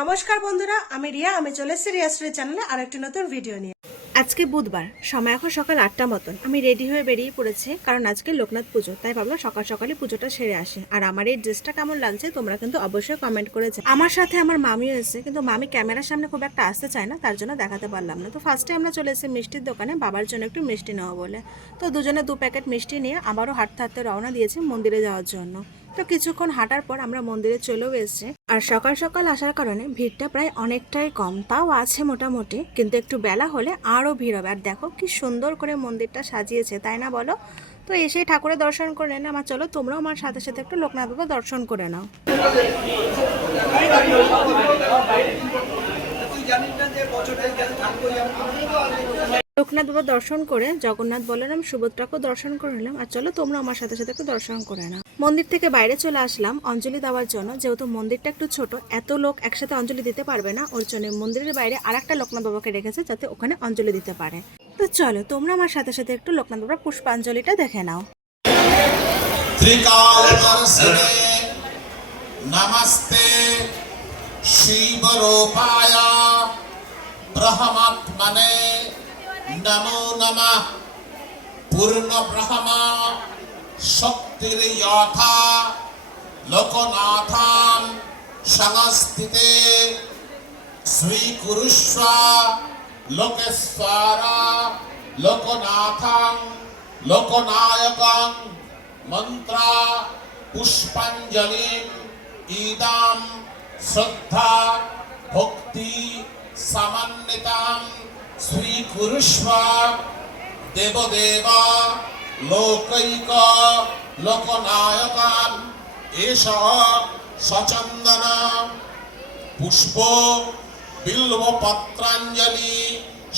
নমস্কার বন্ধুরা, আমি রিয়া। আমি চলে এসেছি রিয়াশ্রী চ্যানেলে আরেকটি নতুন ভিডিও নিয়ে। আজকে বুধবার, সময় এখন সকাল 8টা মতন। আমি রেডি হয়ে বেরিয়ে পড়েছি, কারণ আজকে লোকনাথ পুজো, তাই ভাবলাম সকাল সকালে পুজোটা সেরে আসে। আর আমার এই ড্রেসটা কেমন লাগছে তোমরা কিন্তু অবশ্যই কমেন্ট করে জানাও। আমার সাথে আমার মামিও এসেছে, কিন্তু মামি ক্যামেরার সামনে খুব একটা আসতে চায় না, তার জন্য দেখাতে পারলাম না। তো ফার্স্টে আমরা চলে এসেছি মিষ্টির দোকানে বাবার জন্য একটু মিষ্টি নেওয়া বলে। তো দুজনে 2 প্যাকেট মিষ্টি নিয়ে আবারও হাঁটতে হাঁটতে রওনা দিয়েছি মন্দিরে যাওয়ার জন্য। তো কিছুক্ষণ হাঁটার পর আমরা মন্দিরে চলেও এসেছি। আর সকাল সকাল আসার কারণে ভিড়টা প্রায় অনেকটাই কম, তাও আছে মোটামুটি, কিন্তু একটু বেলা হলে আরও ভিড় হবে। আর দেখো কি সুন্দর করে মন্দিরটা সাজিয়েছে, তাই না বলো? তো এসে ঠাকুরের দর্শন করে নিলাম। আমার চলো তোমরাও আমার সাথে সাথে একটু লোকনাথ বাবা দর্শন করে নাও। লোকনাথ বাবা দর্শন করে জগন্নাথ বলরাম সুভদ্রাকেও দর্শন করে নিলাম। আর চলো তোমরা আমার সাথে সাথে একটু দর্শন করে নাও। মন্দির থেকে বাইরে চলে আসলাম অঞ্জলি দেওয়ার জন্য, যেহেতু মন্দিরটা একটু ছোট, এত লোক একসাথে অঞ্জলি দিতে পারবে না, ওর জন্য মন্দিরের বাইরে আরেকটা লোকনাথ বাবাকে রেখেছে যাতে ওখানে অঞ্জলি দিতে পারে। তো চলো তোমরা আমার সাথে সাথে একটু লোকনাথ বাবার পুষ্পাঞ্জলিটা দেখে নাও। নমস্তে শিবরূপায় ব্রহ্মাত্মনে নমো নমঃ। পূর্ণ ব্রহ্ম শক্তির যথা লোকনাথম সংস্থিতে স্বীকুরুষ্ব লোকেশ্বর লোকনাথং লোকনায়কং মন্ত্র পুষ্পাঞ্জলিম ইদম শ্রদ্ধা ভক্তি সমন্বিতম স্বীকুরুষ্ব দেবদেব লোকৈক লোকনায়কম এষ সচন্দন পুষ্প বিল্বপত্রাঞ্জলি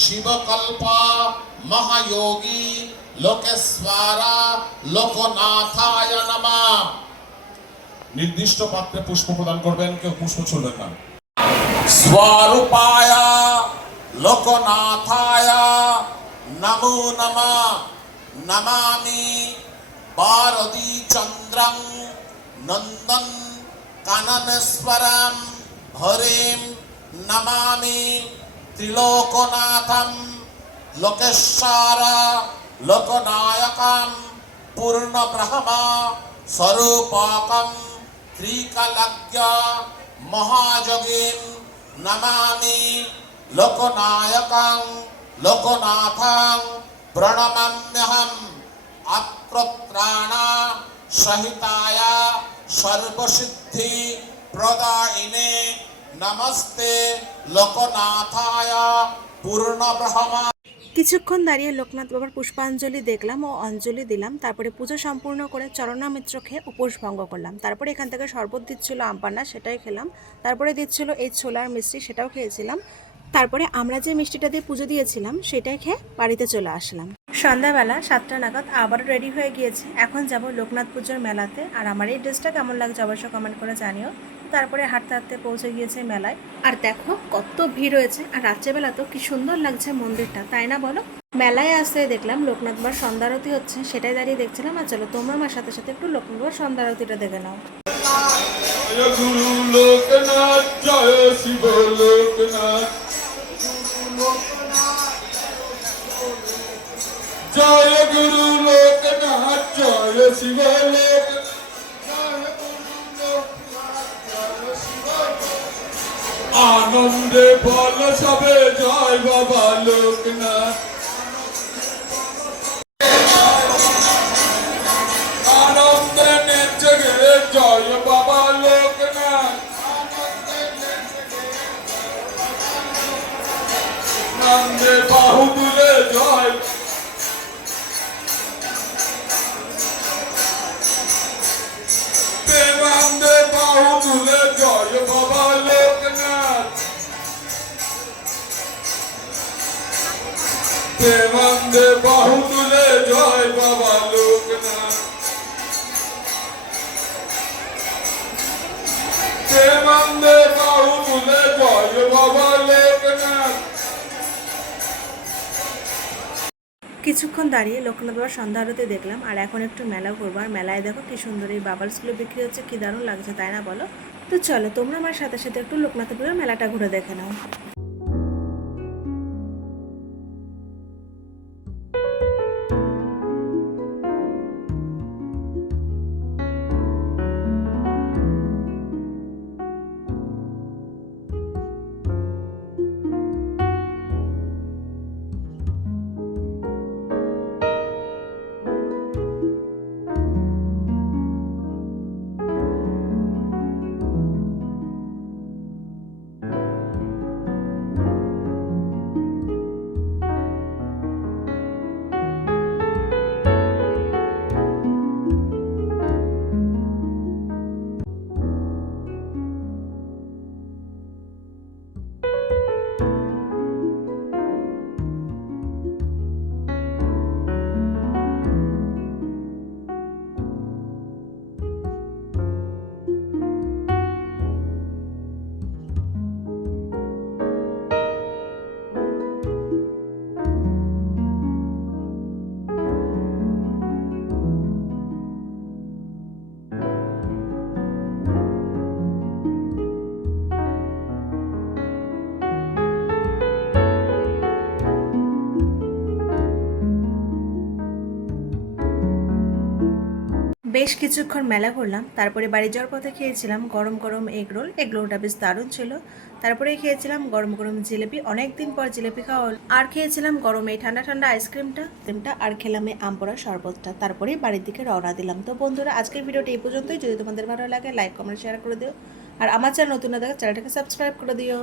শিবকল্প মহাযোগী লোকেশ্বর লোকনাথায় নমঃ। নির্দিষ্ট পাত্রে পুষ্প প্রদান করবেন, কেউ পুষ্প ছুঁড়বেন না। স্বরূপায় লোকনাথায় নমো নমঃ। নমামি পারদি চন্দ্রং নন্দন কাননেশ্বরম হরিম নমামি ত্রিলোকনাথম লোকেশ্বর লোকনায়কম পূর্ণ ব্রহ্ম স্বরূপকম ত্রিকালজ্ঞ মহাযোগীম নমামি লোকনায়কং লোকনাথং প্রণমাম্যহম আত্রত্রাণ সহিতায় সর্বসিদ্ধি প্রদায়িনে নমস্তে লোকনাথায় পূর্ণ ব্রহ্ম। কিছুক্ষণ দাঁড়িয়ে লোকনাথ বাবার পুষ্পাঞ্জলি দেখলাম ও অঞ্জলি দিলাম। তারপরে পুজো সম্পূর্ণ করে চরণামৃত খেয়ে উপোস ভঙ্গ করলাম। তারপরে এখান থেকে শরবত দিচ্ছিল আমপান্না, সেটাই খেলাম। তারপরে দিচ্ছিল এই ছোলার মিষ্টি, সেটাও খেয়েছিলাম। তারপরে আমরা যে মিষ্টিটা দিয়ে পুজো দিয়েছিলাম সেটাই খেয়ে বাড়িতে চলে আসলাম। সন্ধ্যাবেলা 7টা নাগাদ আবারও রেডি হয়ে গিয়েছি, এখন যাব লোকনাথ পুজোর মেলাতে। আর আমার এই ড্রেসটা কেমন লাগছে অবশ্যই কমেন্ট করে জানিও। তারপরে হাঁটতে হাঁটতে পৌঁছে গিয়েছে মেলায়। আর দেখো কত ভিড় হয়েছে, আর রাত্রেবেলা তো কি সুন্দর লাগছে মন্দিরটা, তাই না বলো? মেলায় আসতে দেখলাম লোকনাথ বাবার সন্ধ্যারতি হচ্ছে, সেটাই দাঁড়িয়ে দেখছিলাম। আর চলো তোমরা আমার সাথে সাথে একটু লোকনাথ বাবার সন্ধ্যারতিটা দেখে নাও। জয় গুরু লোকনাথ, জয় শিব লোকনাথ, জয় গুরু লোকনাথ, জয় শিব লোকনাথ, আনন্দে বল সবে জয় বাবা লোকনাথ, আনন্দে নেচে গে জয় বাবা লোকনাথ, নন্দে বাহু তুলে জয়, প্রেমানন্দে বাহু তুলে জয় বাবা লোকনাথ, প্রেমানন্দে বাহু তুলে জয় বাবা লোকনাথ, প্রেমানন্দে বাহু তুলে জয় বাবা লোকনাথ। কিছুক্ষণ দাঁড়িয়ে লোকনাথ বাবার সন্ধ্যা আরতি দেখলাম। আর এখন একটু মেলা ঘুরবো। আর মেলায় দেখো কি সুন্দর এই বাবলসগুলো বিক্রি হচ্ছে, কি দারুণ লাগছে, তাই না বলো? তো চলো তোমরা আমার সাথে সাথে একটু লোকনাথপুরের মেলাটা ঘুরে দেখে নাও। বেশ কিছুক্ষণ মেলা ঘুরলাম, তারপরে বাড়ি যাওয়ার পথে খেয়েছিলাম গরম গরম এগ রোলটা বেশ দারুণ ছিল। তারপরে খেয়েছিলাম গরম গরম জিলেপি, অনেক দিন পর জিলেপি খাওয়া হলো। আর খেয়েছিলাম গরম এই ঠান্ডা ঠান্ডা আইসক্রিমটা, আর খেলাম এই আম পোড়া শরবতটা। তারপরে বাড়ির দিকে রওনা দিলাম। তো বন্ধুরা, আজকের ভিডিওটি এই পর্যন্তই। যদি তোমাদের ভালো লাগে লাইক কমেন্ট শেয়ার করে দিও, আর আমার চ্যানেল নতুন না দেখা চ্যানেলটাকে সাবস্ক্রাইব করে দিও।